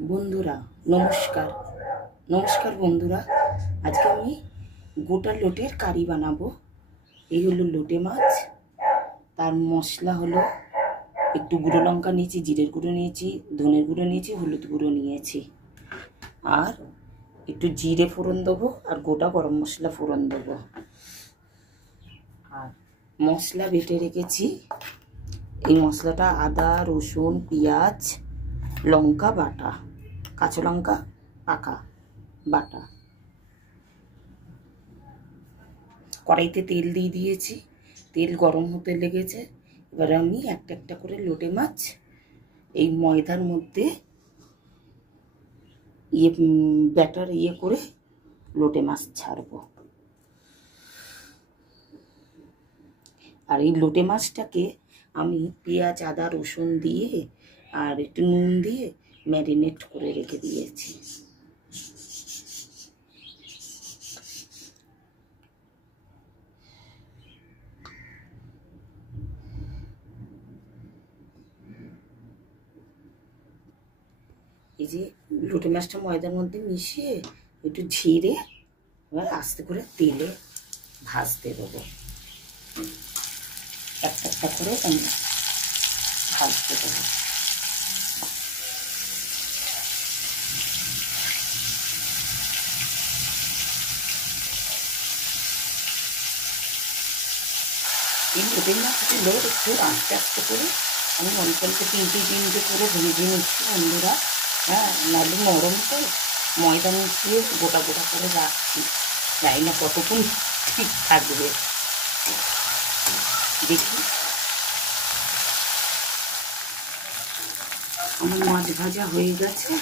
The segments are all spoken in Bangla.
বন্ধুরা নমস্কার। নমস্কার বন্ধুরা, আজকে আমি গোটা লোটের কারি বানাবো। এই হলো লোটে মাছ। তার মশলা হলো একটু গুঁড়ো লঙ্কা নিয়েছি, জিরের গুঁড়ো নিয়েছি, ধনের গুঁড়ো নিয়েছি, হলুদ গুঁড়ো নিয়েছি, আর একটু জিরে ফোড়ন দেবো, আর গোটা গরম মশলা ফোড়ন দেবো। আর মশলা বেটে রেখেছি। এই মশলাটা আদা, রসুন, পেঁয়াজ, লঙ্কা বাটা, কাঁচা লঙ্কা পাকা বাটা। কড়াইতে তেল দিয়ে দিয়েছি, তেল গরম হতে লেগেছে। এবার আমি একটা একটা করে লোটে মাছ এই ময়দার মধ্যে ব্যাটার করে লোটে মাছ ছাড়বো। আর এই লোটে মাছটাকে আমি পেঁয়াজ, আদা, রসুন দিয়ে আর একটু নুন দিয়ে ম্যারিনেট করে রেখে দিয়েছি। এই যে লোটে মাছটা ময়দার মধ্যে মিশিয়ে একটু ঝিরে এবার আস্তে করে তেলে ভাজতে দেবো। একটা একটা করে আমি ভাজতে দেবো। এই লোটে মাছগুলো একটু আস্তে আস্তে করে আমি অল্প অল্প তিনটে করে ভেজে নিচ্ছি বন্ধুরা। হ্যাঁ, নাহলে নরম তো, ময়দা মিশিয়ে গোটা গোটা করে রাখছি, জানি না কতক্ষণ ঠিক থাকবে। দেখি আমার মাছ ভাজা হয়ে গেছে।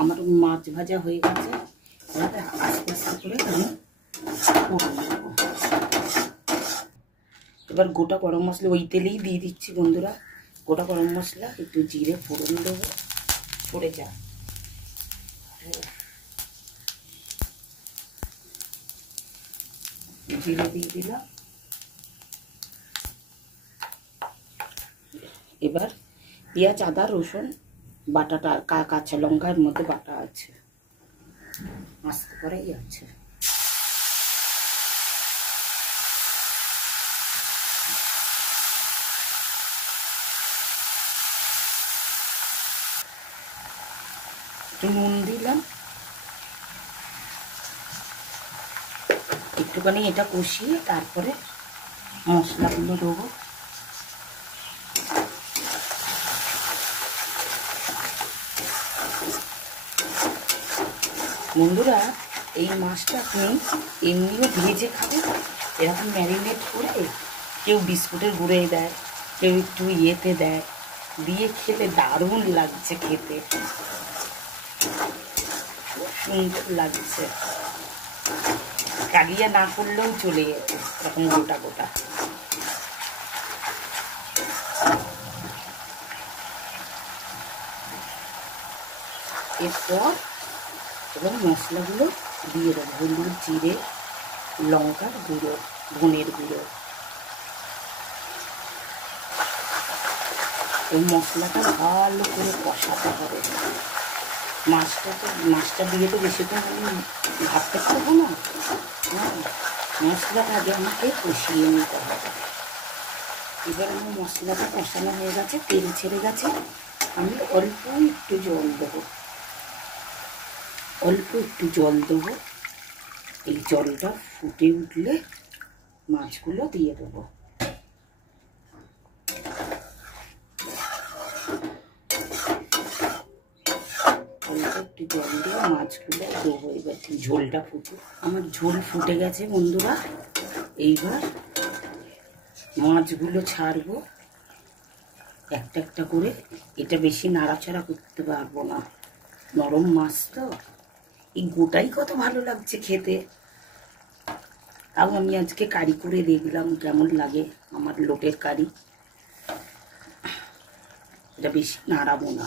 আমার মাছ ভাজা হয়ে গেছে। আস্তে আস্তে করে আমি ফোড়ন দেবো। এবার গোটা গরম মশলা ওই তেলেই দিয়ে দিচ্ছি বন্ধুরা। গোটা গরম মশলা, একটু জিরে ফোড়ন দেবো, পড়ে যা জিরে দিয়ে দিলাম। এবার পেঁয়াজ, আদা, রসুন বাটাটা, কাঁচা লঙ্কার মধ্যে বাটা আছে, আস্তে করেই আছে। একটু নুন দিলাম, একটুখানি এটা কষিয়ে তারপরে মশলাগুলো দেবো। বন্ধুরা, এই মাছটা আপনি এমনিও ভেজে খাবেন, এরকম ম্যারিনেট করে কেউ বিস্কুটের গুঁড়ে দেয়, কেউ একটু ইয়েতে দেয়, দিয়ে খেতে দারুণ লাগছে, খেতে খুব সুন্দর লাগছে। কালিয়া না করলেও চলে যেত, এরকম গোটা গোটা। এরপর এবং মশলাগুলো দিয়ে দেবো, হলুদ, জিরে, লঙ্কার গুঁড়ো, ধনের গুঁড়ো। এই মশলাটা ভালো করে কষাতে হবে। মাছটা দিয়ে তো বেশিক্ষণ আমি ভাবতে পারবো না। হ্যাঁ, মশলাটা আগে আমাকে কষিয়ে নিতে হবে। এবার আমার মশলাটা কষানো হয়ে গেছে, তেল ছেড়ে গেছে। আমি অল্প একটু জল দেবো, অল্প একটু জল দেবো। এই জলটা ফুটে উঠলে মাছগুলো দিয়ে দেবো। অল্প একটু জল দিয়ে মাছগুলো দেবো। এবার ঝোলটা ফুটে, আমার ঝোল ফুটে গেছে বন্ধুরা। এইবার মাছগুলো ছাড়বো একটা একটা করে। এটা বেশি নাড়াচাড়া করতে পারবো না, নরম মাছ তো। এই গোটাই কত ভালো লাগছে খেতে। তাও আমি আজকে কারি করে দেখলাম কেমন লাগে আমার লোটের কারি। এটা বেশি নাড়াবো না।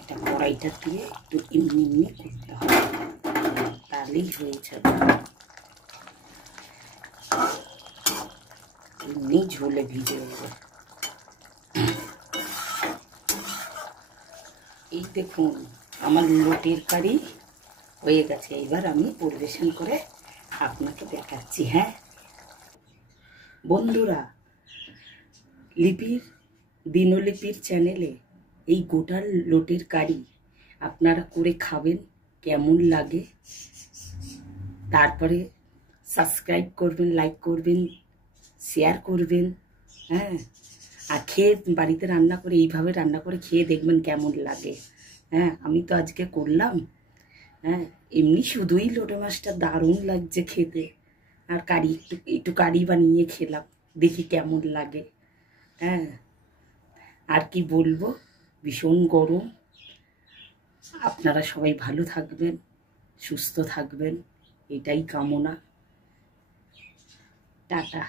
এটা কড়াইটা দিয়ে একটু এমনি এমনি করতে হবে, তাহলেই হয়ে যাবে। এমনি ঝোলে ভিজে যাবে। এই দেখুন আমার লোটের কারি হয়ে গেছে। এবার আমি পরিবেশন করে আপনাকে দেখাচ্ছি। হ্যাঁ বন্ধুরা, দিনলিপির চ্যানেলে এই গোটা লোটের কারি আপনারা করে খাবেন, কেমন লাগে তারপরে সাবস্ক্রাইব করবেন, লাইক করবেন, শেয়ার করবেন। হ্যাঁ, আর খেয়ে বাড়িতে রান্না করে এইভাবে রান্না করে খেয়ে দেখবেন কেমন লাগে। হ্যাঁ, আমি তো আজকে করলাম। হ্যাঁ, এমনি শুধুই লোটে মাছটা দারুণ লাগছে খেতে, আর কারি একটু কারি বানিয়ে খেলাম, দেখি কেমন লাগে। হ্যাঁ, আর কি বলবো, ভীষণ গরম। আপনারা সবাই ভালো থাকবেন, সুস্থ থাকবেন, এটাই কামনা। টাটা।